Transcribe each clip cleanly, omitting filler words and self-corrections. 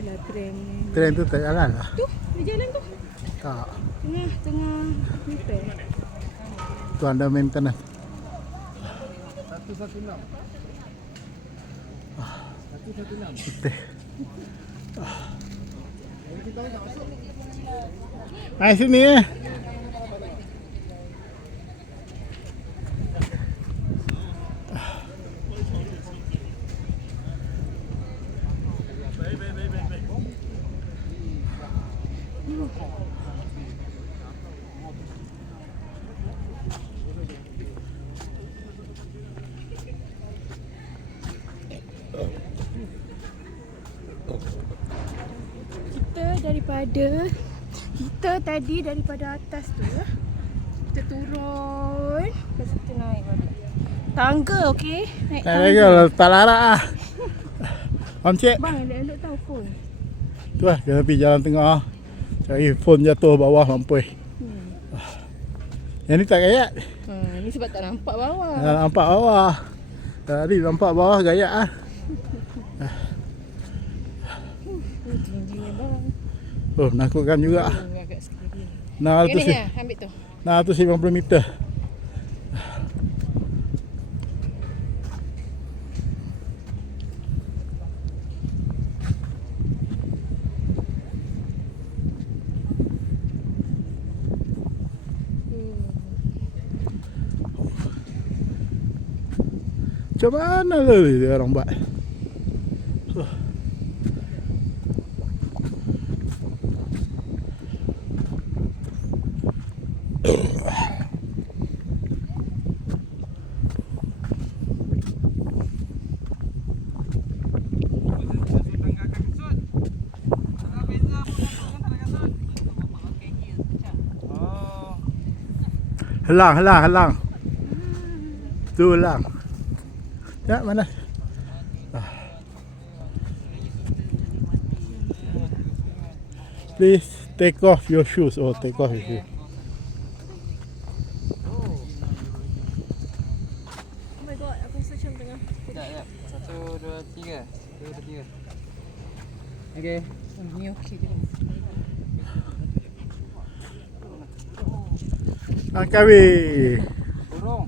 adalah tren ni. Tren tu tak jalan lah. Tu, dia jalan tu. Tak. Tengah repair. Tu ada maintenance. 116. 116. Betul. Hai sini eh. Kita tadi daripada atas tu kita turun, lepas kita naik balik. Tangga okey, naik Tak tangga. lagi tak larak ah. Om cik. Bang, elok-elok tahu pun. Tu lah, kita pergi jalan tengah. Cari phone jatuh bawah mampus. Yang ni tak gayat. Ni sebab tak nampak bawah. Tak nampak bawah. Tadi nampak bawah gayat ah. Tingginya bang. Oh, nakutkan juga. Agak sekali. 600 Ambil tu. 650 meter. Macam mana lah dia orang buat? Halang. Tu halang. Ya, mana? Please take off your shoes. Oh, take off your shoes. Oh my god, aku rasa macam tengah. Sekejap. 1, 2, 3. 1, 2, 3. Okey. Ni okey je. Angkawi. Turun.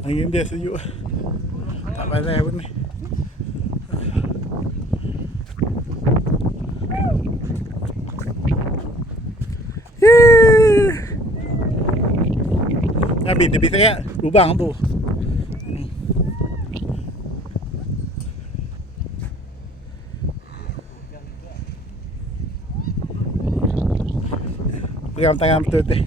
Angin dia sejuk. Tak pandai pun ni. Ambil tepi saya lubang tu. Pegang tangan betul-betul.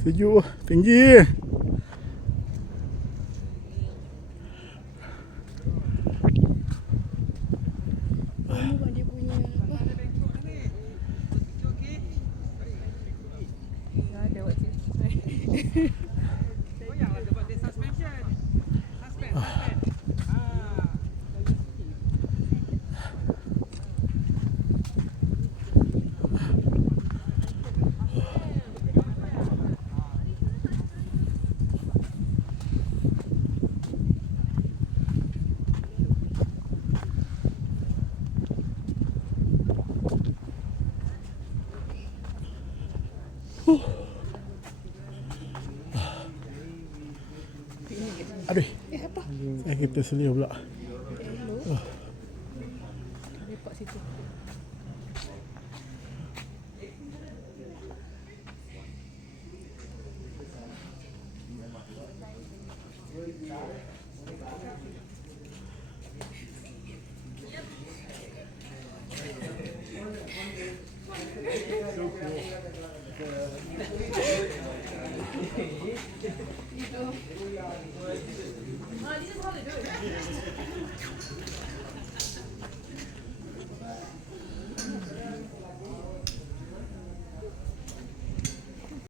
Sejuk, tinggi. Dia punya apa? Ada waktu. Goyanglah sebab dia suspension. Suspend. Aduh, Apa? kita selia pula. Lepak situ. This is how they do it.